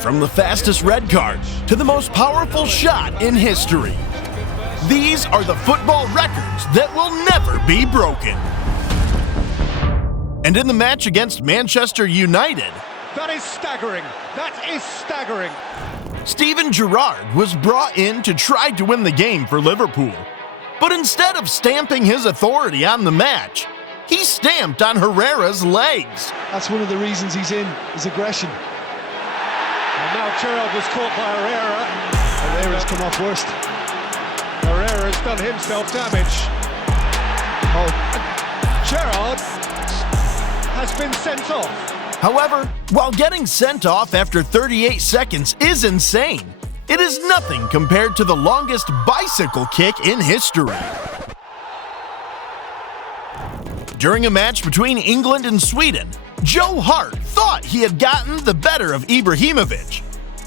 from the fastest red card to the most powerful shot in history. These are the football records that will never be broken. And in the match against Manchester United, that is staggering. That is staggering. Steven Gerrard was brought in to try to win the game for Liverpool. But instead of stamping his authority on the match, he stamped on Herrera's legs. That's one of the reasons he's in, his aggression. And now Gerrard was caught by Herrera. Herrera's come off worst. Herrera's done himself damage. Gerrard has been sent off. However, while getting sent off after 38 seconds is insane, it is nothing compared to the longest bicycle kick in history. During a match between England and Sweden, Joe Hart thought he had gotten the better of Ibrahimovic.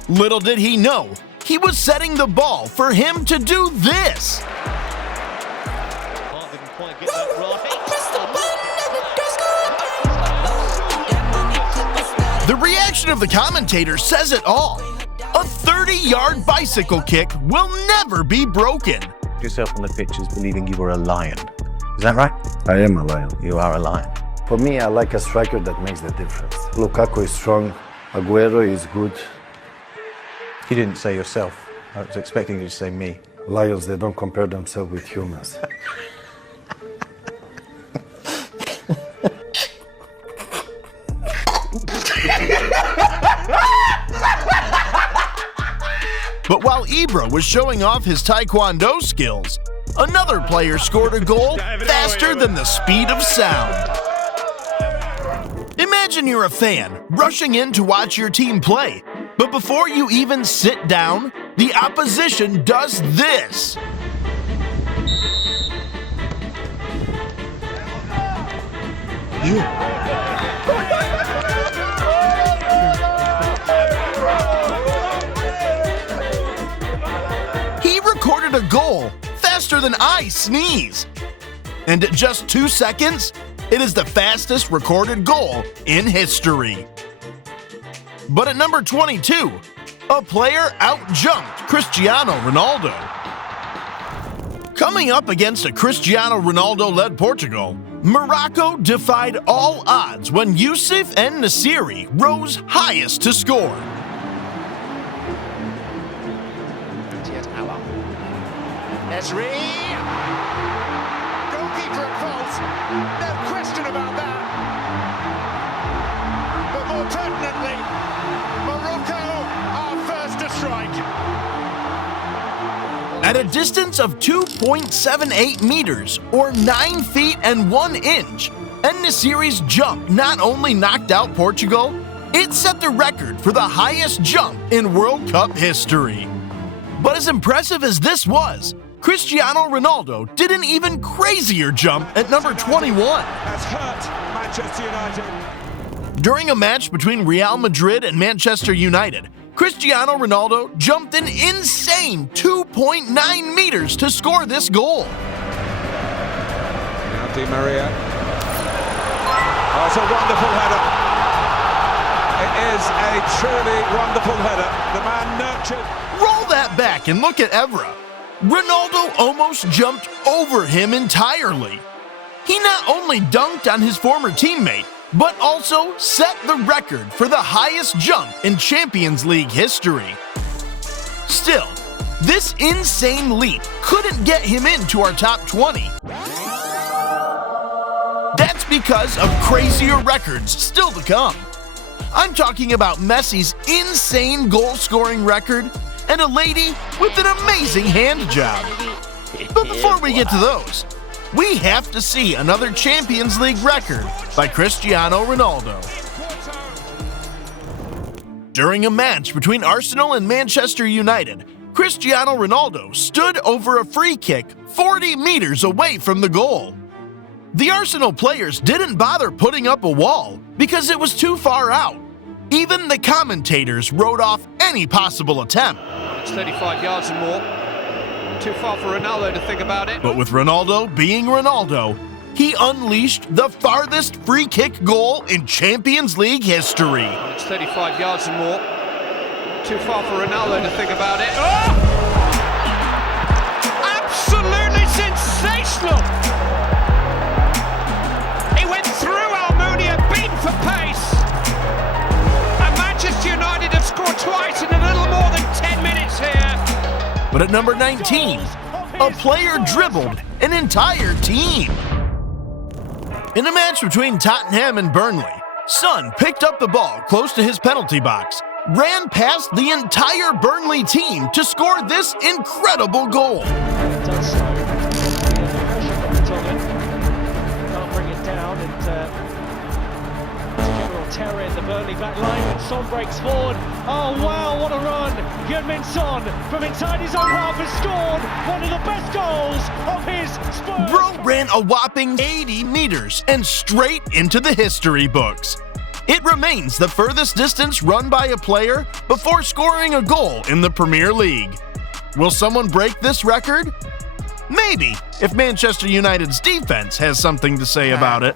Little did he know, he was setting the ball for him to do this. The reaction of the commentator says it all. A 30-yard bicycle kick will never be broken. Yourself on the pitch as believing you were a lion. Is that right? I am a lion. You are a lion. For me, I like a striker that makes the difference. Lukaku is strong, Aguero is good. You didn't say yourself. I was expecting you to say me. Lions, they don't compare themselves with humans. But while Ibra was showing off his taekwondo skills, another player scored a goal faster than the speed of sound. Imagine you're a fan rushing in to watch your team play, but before you even sit down, the opposition does this. He recorded a goal faster than I sneeze. And at just 2 seconds, it is the fastest recorded goal in history. But at number 22, a player out-jumped Cristiano Ronaldo. Coming up against a Cristiano Ronaldo-led Portugal, Morocco defied all odds when Youssef En-Nesyri rose highest to score. Esri! Goalkeeper at fault. No question about that. But more pertinently, Morocco are first to strike. At a distance of 2.78 meters, or 9 feet and 1 inch, En-Nesyri's jump not only knocked out Portugal, it set the record for the highest jump in World Cup history. But as impressive as this was, Cristiano Ronaldo did an even crazier jump at number 21. Has hurt Manchester United. During a match between Real Madrid and Manchester United, Cristiano Ronaldo jumped an insane 2.9 meters to score this goal. Now Di Maria. Oh, it's a wonderful header. It is a truly wonderful header. The man nurtured. Roll that back and look at Evra. Ronaldo almost jumped over him entirely. He not only dunked on his former teammate, but also set the record for the highest jump in Champions League history. Still, this insane leap couldn't get him into our top 20. That's because of crazier records still to come. I'm talking about Messi's insane goal-scoring record and a lady with an amazing hand job. But before we get to those, we have to see another Champions League record by Cristiano Ronaldo. During a match between Arsenal and Manchester United, Cristiano Ronaldo stood over a free kick 40 meters away from the goal. The Arsenal players didn't bother putting up a wall because it was too far out. Even the commentators wrote off any possible attempt. It's 35 yards and more. Too far for Ronaldo to think about it. But with Ronaldo being Ronaldo, he unleashed the farthest free kick goal in Champions League history. It's 35 yards and more. not too far for Ronaldo to think about it. Oh! Absolutely sensational! He went through Almunia, beaten for pace. And Manchester United have scored twice in a little more than 10 minutes here. But at number 19, a player dribbled an entire team. In a match between Tottenham and Burnley, Son picked up the ball close to his penalty box, ran past the entire Burnley team to score this incredible goal. It does so. Can't bring it down, and general terror in the Burnley back line when Son breaks forward. Oh wow, what a run! Heung-min Son from inside his own half has scored one of the best goals of his Spurs. Bro ran a whopping 80 meters and straight into the history books. It remains the furthest distance run by a player before scoring a goal in the Premier League. Will someone break this record? Maybe, if Manchester United's defense has something to say about it.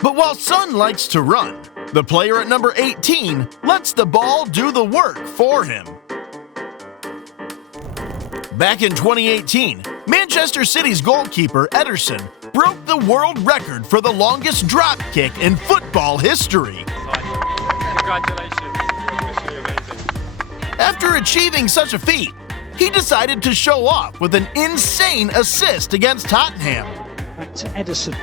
But while Son likes to run, the player at number 18 lets the ball do the work for him. Back in 2018, Manchester City's goalkeeper Ederson broke the world record for the longest drop kick in football history. Congratulations. Amazing. After achieving such a feat, he decided to show off with an insane assist against Tottenham. Back to Ederson.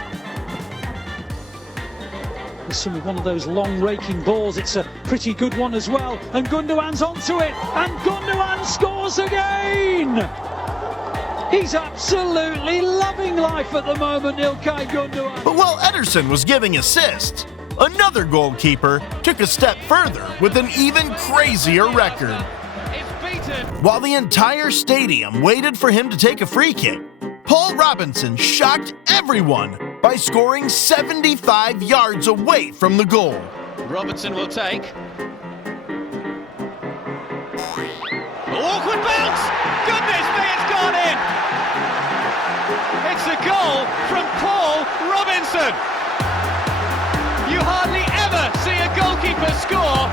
This is one of those long raking balls. It's a pretty good one as well. And Gundogan's onto it. And Gundogan scores again! He's absolutely loving life at the moment, Ilkay Gundogan. But while Ederson was giving assists, another goalkeeper took a step further with an even crazier record. While the entire stadium waited for him to take a free kick, Paul Robinson shocked everyone by scoring 75 yards away from the goal. Robertson will take. Awkward bounce! Goodness me, it's gone in! It's a goal from Paul Robinson! You hardly ever see a goalkeeper score!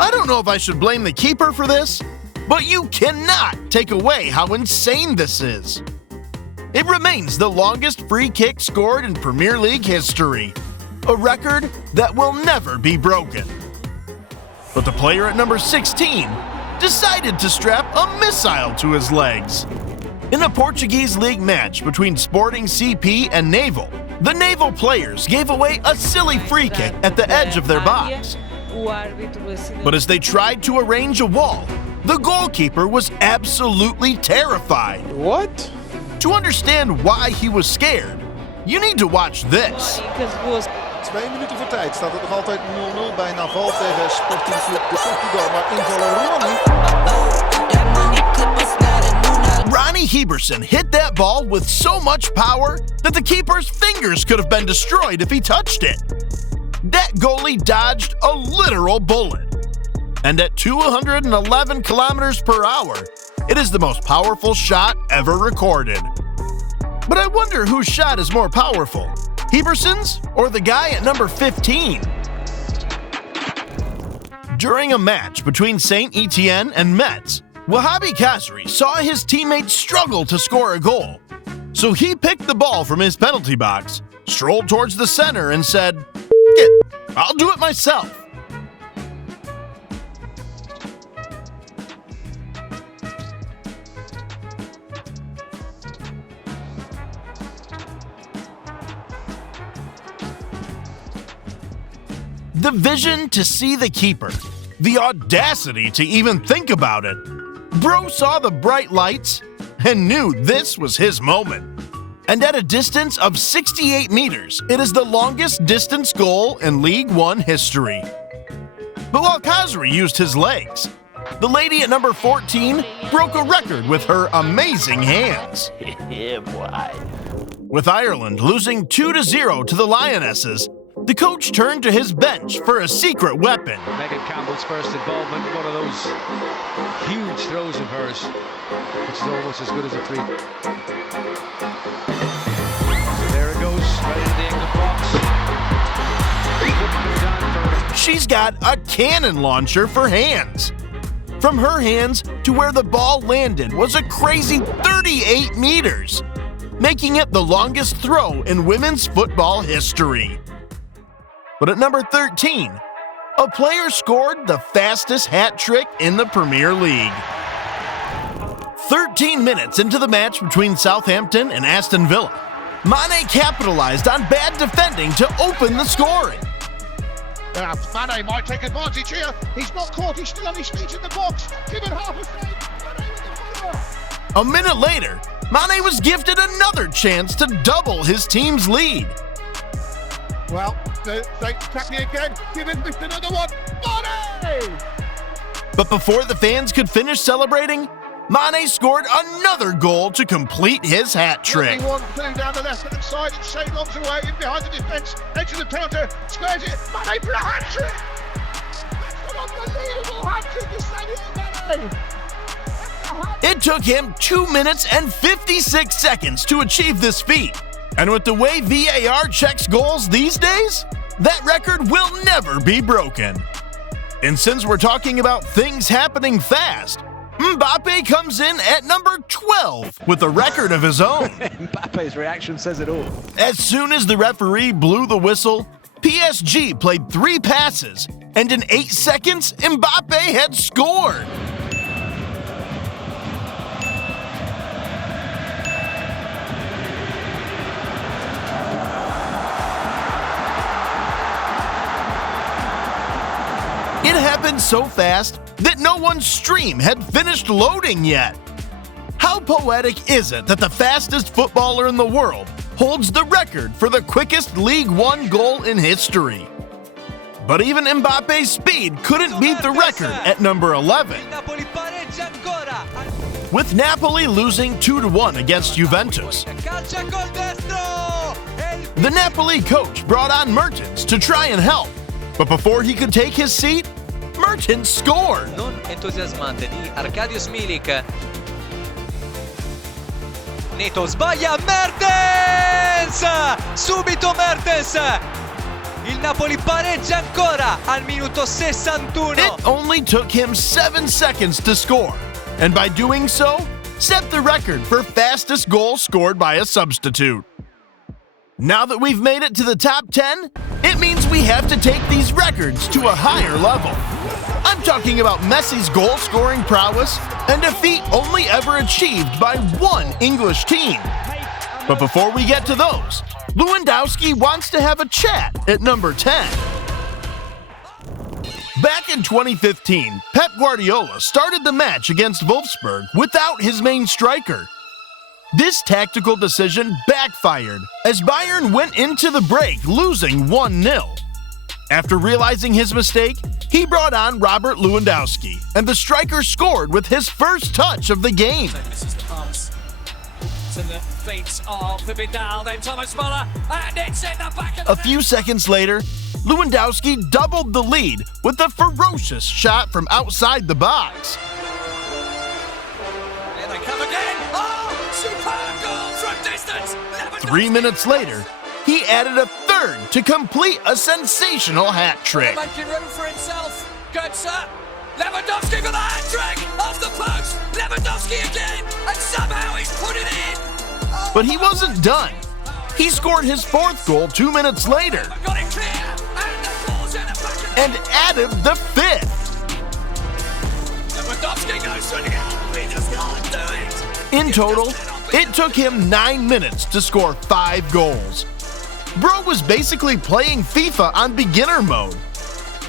I don't know if I should blame the keeper for this, but you cannot take away how insane this is. It remains the longest free kick scored in Premier League history, a record that will never be broken. But the player at number 16 decided to strap a missile to his legs. In a Portuguese league match between Sporting CP and Naval, the Naval players gave away a silly free kick at the edge of their box. But as they tried to arrange a wall, the goalkeeper was absolutely terrified. What? To understand why he was scared, you need to watch this. 2 minuten voor tijd staat het nog altijd 0-0 bij Naval tegen Sporting Club de Portugal. Maar invaller Ronnie Heberson hit that ball with so much power that the keeper's fingers could have been destroyed if he touched it. That goalie dodged a literal bullet. And at 211 kilometers per hour, it is the most powerful shot ever recorded. But I wonder whose shot is more powerful, Heberson's or the guy at number 15? During a match between Saint Etienne and Metz, Wahhabi Khazri saw his teammates struggle to score a goal. So he picked the ball from his penalty box, strolled towards the center and said, "F it, I'll do it myself." The vision to see the keeper, the audacity to even think about it. Bro saw the bright lights and knew this was his moment. And at a distance of 68 meters, it is the longest distance goal in League One history. But while Khazri used his legs, the lady at number 14 broke a record with her amazing hands. Yeah, boy. With Ireland losing 2-0 to the Lionesses, the coach turned to his bench for a secret weapon. Megan Campbell's first involvement, one of those huge throws of hers, which is almost as good as a free. So there it goes, right into the England box. Couldn't go down for she's got a cannon launcher for hands. From her hands to where the ball landed was a crazy 38 meters, making it the longest throw in women's football history. But at number 13, a player scored the fastest hat trick in the Premier League. 13 minutes into the match between Southampton and Aston Villa, Mane capitalized on bad defending to open the scoring. Mane might take advantage here. He's not caught. He's still on his feet in the box. Give it half a frame. A minute later, Mane was gifted another chance to double his team's lead. Well, they tap me again. Give him another one. Mane! But before the fans could finish celebrating, Mane scored another goal to complete his hat trick. 1-2 down the left-hand side. It's Shane Long's away in behind the defence. Edge of the counter. Squares it. Mane for a hat trick. That's an unbelievable hat trick to Sadio Mane. It took him 2 minutes and 56 seconds to achieve this feat. And with the way VAR checks goals these days, that record will never be broken. And since we're talking about things happening fast, Mbappe comes in at number 12 with a record of his own. Mbappe's reaction says it all. As soon as the referee blew the whistle, PSG played 3 passes, and in 8 seconds, Mbappe had scored. It happened so fast that no one's stream had finished loading yet. How poetic is it that the fastest footballer in the world holds the record for the quickest Ligue 1 goal in history? But even Mbappe's speed couldn't beat the record at number 11. With Napoli losing 2-1 against Juventus, the Napoli coach brought on Mertens to try and help. But before he could take his seat, Mertens scored. Non entusiasmante di Arkadiusz Milik. Neto sbaglia, Mertens! Subito Mertens! Il Napoli pareggia ancora al minuto 61. It only took him 7 seconds to score, and by doing so, set the record for fastest goal scored by a substitute. Now that we've made it to the top 10, it means we have to take these records to a higher level. I'm talking about Messi's goal-scoring prowess, and a feat only ever achieved by one English team. But before we get to those, Lewandowski wants to have a chat at number 10. Back in 2015, Pep Guardiola started the match against Wolfsburg without his main striker. This tactical decision backfired as Bayern went into the break losing 1-0. After realizing his mistake, he brought on Robert Lewandowski, and the striker scored with his first touch of the game. This is the pass to the feet of the Vidal, then Thomas Muller, and it's in the back of the A few seconds later, Lewandowski doubled the lead with a ferocious shot from outside the box. Here they come again. Oh, superb goal from distance. 3 minutes later, he added a third to complete a sensational hat trick. Making room for himself. Götze. Lewandowski for the hat trick off the post. Lewandowski again, and somehow he's put it in. But he wasn't done. He scored his 4th goal 2 minutes later Got it clear, and the ball's in the back of the and added the 5th. Lewandowski goes for the goal. He just can't do it. In total, it took him 9 minutes to score 5 goals. Bro was basically playing FIFA on beginner mode.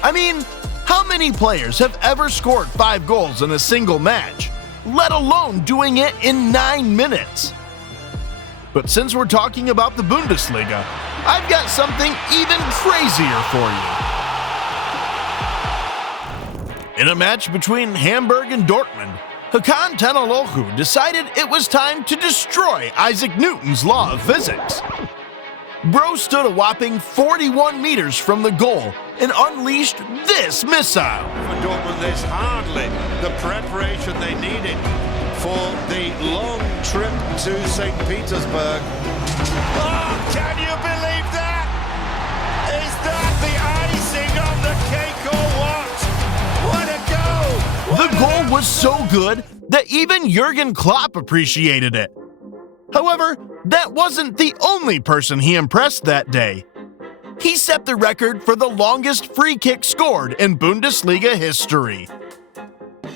I mean, how many players have ever scored 5 goals in a single match, let alone doing it in 9 minutes? But since we're talking about the Bundesliga, I've got something even crazier for you. In a match between Hamburg and Dortmund, Hakan Çalhanoğlu decided it was time to destroy Isaac Newton's law of physics. Bro stood a whopping 41 meters from the goal and unleashed this missile. For Dortmund, there's hardly the preparation they needed for the long trip to St. Petersburg. Oh, can you believe that? Is that the icing icing on the cake or what? What a goal! The goal was so good that even Jurgen Klopp appreciated it. However, that wasn't the only person he impressed that day. He set the record for the longest free kick scored in Bundesliga history.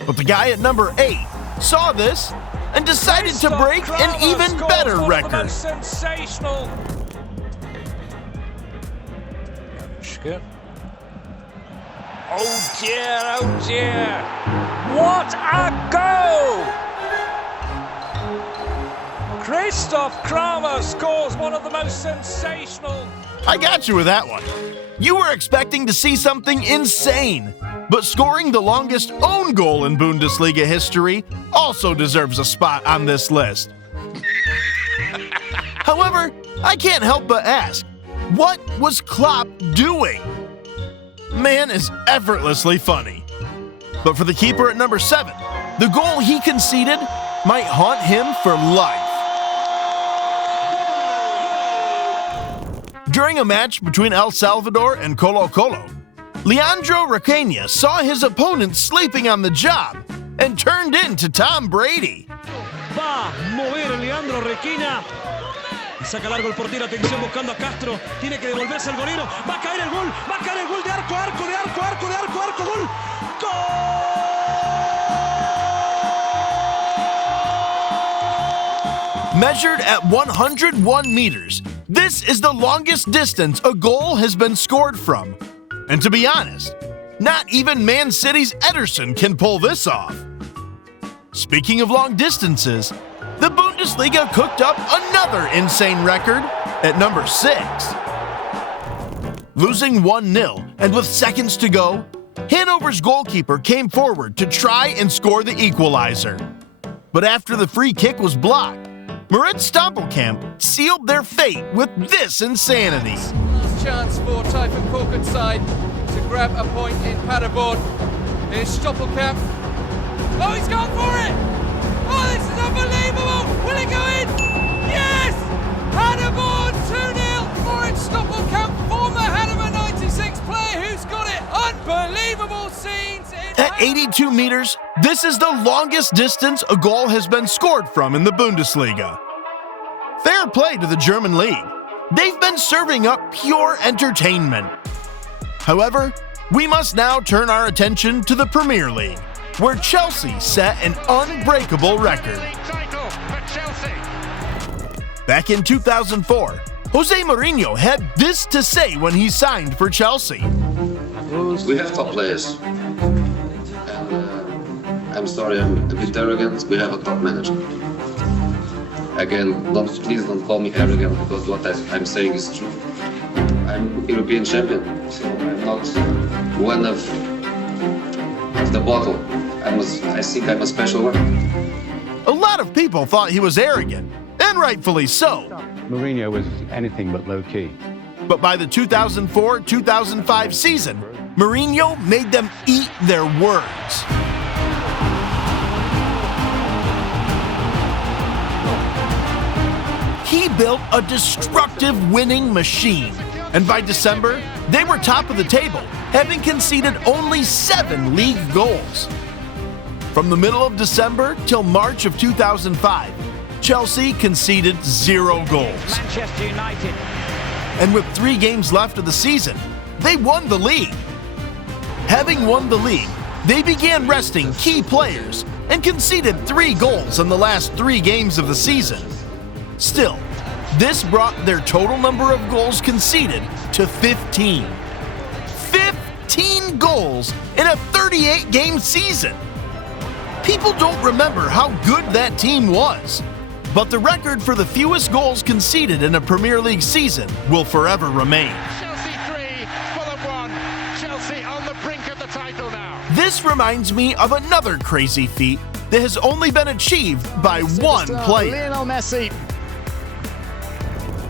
But the guy at number 8 saw this and decided to break an even better record. Sensational. Oh dear. What a goal! Christoph Kramer scores one of the most sensational. I got you with that one. You were expecting to see something insane, but scoring the longest own goal in Bundesliga history also deserves a spot on this list. However, I can't help but ask, what was Klopp doing? Man is effortlessly funny. But for the keeper at number 7, the goal he conceded might haunt him for life. During a match between El Salvador and Colo-Colo, Leandro Requena saw his opponent sleeping on the job and turned into Tom Brady. Va a mover Leandro Requena. Saca largo el portero, atención buscando a Castro. Tiene que devolverse el golero. Va a caer el gol de arco, gol. Measured at 101 meters, this is the longest distance a goal has been scored from. And to be honest, not even Man City's Ederson can pull this off. Speaking of long distances, the Bundesliga cooked up another insane record at number 6. Losing 1-0 and with seconds to go, Hannover's goalkeeper came forward to try and score the equalizer. But after the free kick was blocked, Marit Stompelkamp sealed their fate with this insanity. Last chance for Typhoon Corkut's side to grab a point in Paderborn. Here's Stoppelkamp. Oh, he's gone for it! Oh, this is unbelievable! Will it go in? Yes! Paderborn 2-0. Marit Stoppelkamp, former Hannover 96 player who's got it. Unbelievable scenes. At 82 meters, this is the longest distance a goal has been scored from in the Bundesliga. Fair play to the German League. They've been serving up pure entertainment. However, we must now turn our attention to the Premier League, where Chelsea set an unbreakable record. Back in 2004, Jose Mourinho had this to say when he signed for Chelsea. We have top players. I'm sorry, I'm a bit arrogant. We have a top manager. Again, please don't call me arrogant because what I'm saying is true. I'm European champion, so I'm not one of the bottle. I think I'm a special one. A lot of people thought he was arrogant, and rightfully so. Mourinho was anything but low-key. But by the 2004-2005 season, Mourinho made them eat their words. He built a destructive winning machine, and by December, they were top of the table, having conceded only 7 league goals. From the middle of December till March of 2005, Chelsea conceded 0 goals. Manchester United. And with 3 games left of the season, they won the league. Having won the league, they began resting key players and conceded 3 goals in the last 3 games of the season. Still, this brought their total number of goals conceded to 15. 15 goals in a 38-game season! People don't remember how good that team was, but the record for the fewest goals conceded in a Premier League season will forever remain. Chelsea 3, Fulham 1. Chelsea on the brink of the title now. This reminds me of another crazy feat that has only been achieved by one player. Lionel Messi.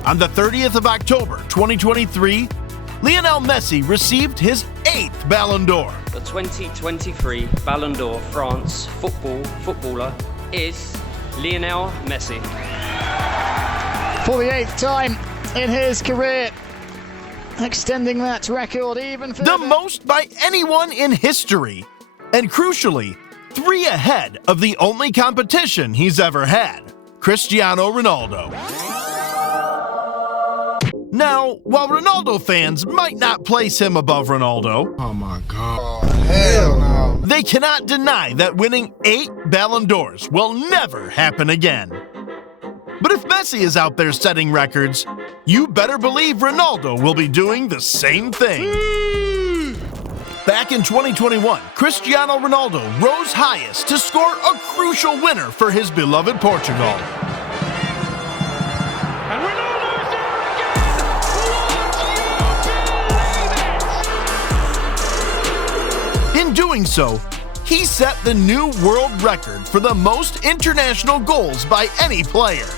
On the 30th of October, 2023, Lionel Messi received his 8th Ballon d'Or. The 2023 Ballon d'Or France footballer is Lionel Messi. For the 8th time in his career, extending that record even further. The most by anyone in history. And crucially, 3 ahead of the only competition he's ever had, Cristiano Ronaldo. Now, while Ronaldo fans might not place him above Ronaldo, oh my God, hell no, they cannot deny that winning 8 Ballon d'Ors will never happen again. But if Messi is out there setting records, you better believe Ronaldo will be doing the same thing. Back in 2021, Cristiano Ronaldo rose highest to score a crucial winner for his beloved Portugal. And Ronaldo's there again! Would you believe it? In doing so, he set the new world record for the most international goals by any player.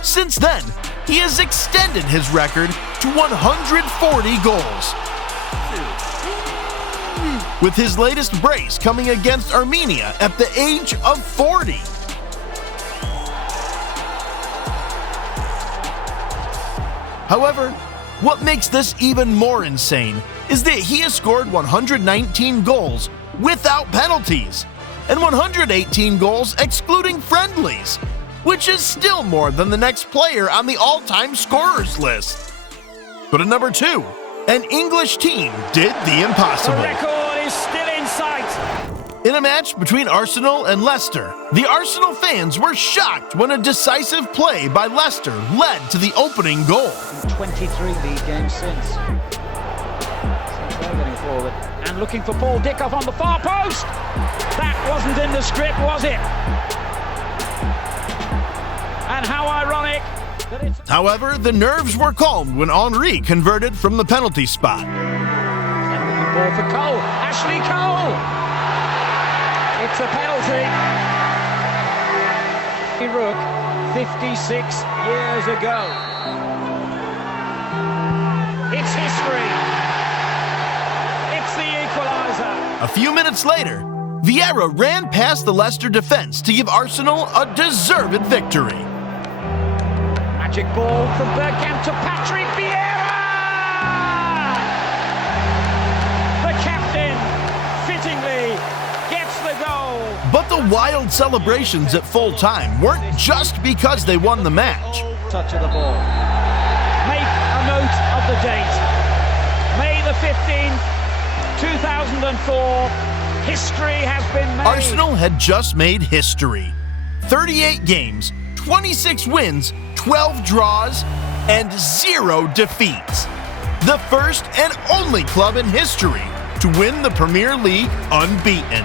Since then, he has extended his record to 140 goals. With his latest brace coming against Armenia at the age of 40. However, what makes this even more insane is that he has scored 119 goals without penalties and 118 goals excluding friendlies, which is still more than the next player on the all-time scorers list. But at number 2, an English team did the impossible. The record is still in sight. In a match between Arsenal and Leicester, the Arsenal fans were shocked when a decisive play by Leicester led to the opening goal. 23 league games since. Getting forward and looking for Paul Dickoff on the far post. That wasn't in the script, was it? And how ironic. However, the nerves were calmed when Henry converted from the penalty spot. And looking ball for Cole. Ashley Cole. It's a penalty. Rook, 56 years ago. It's history. It's the equaliser. A few minutes later, Vieira ran past the Leicester defense to give Arsenal a deserved victory. Magic ball from Bergkamp to Patrick Vieira! The captain, fittingly, gets the goal. But the wild celebrations at full time weren't just because they won the match. Touch of the ball. Make a note of the date. May the 15th, 2004. History has been made. Arsenal had just made history. 38 games, 26 wins, 12 draws, and 0 defeats. The first and only club in history to win the Premier League unbeaten.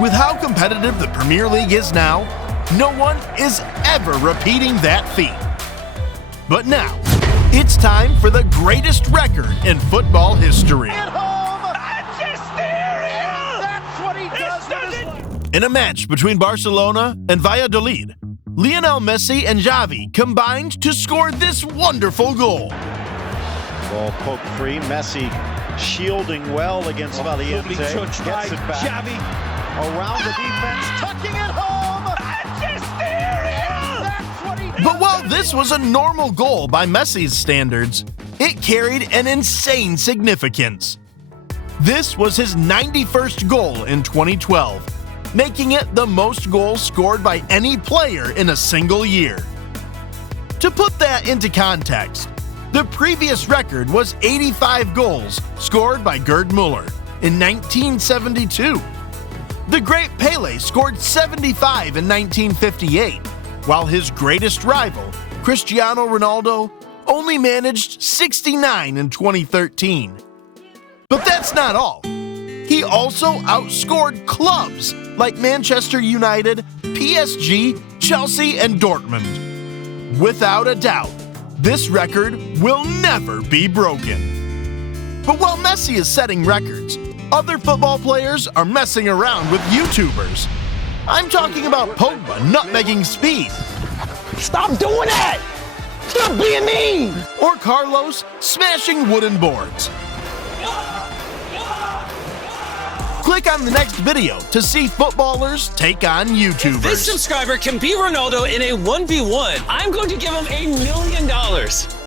With how competitive the Premier League is now, no one is ever repeating that feat. But now, it's time for the greatest record in football history. In a match between Barcelona and Valladolid, Lionel Messi and Xavi combined to score this wonderful goal. Ball poked free, Messi shielding well against Valiente, gets it back, Xavi. Around the defense, tucking it home! That's what he does. But while this was a normal goal by Messi's standards, it carried an insane significance. This was his 91st goal in 2012, making it the most goals scored by any player in a single year. To put that into context, the previous record was 85 goals scored by Gerd Muller in 1972. The great Pele scored 75 in 1958, while his greatest rival, Cristiano Ronaldo, only managed 69 in 2013. But that's not all. He also outscored clubs like Manchester United, PSG, Chelsea, and Dortmund. Without a doubt, this record will never be broken. But while Messi is setting records, other football players are messing around with YouTubers. I'm talking about Pogba nutmegging speed. Stop doing that! Stop being mean! Or Carlos smashing wooden boards. Click on the next video to see footballers take on YouTubers. If this subscriber can beat Ronaldo in a 1v1, I'm going to give him $1 million.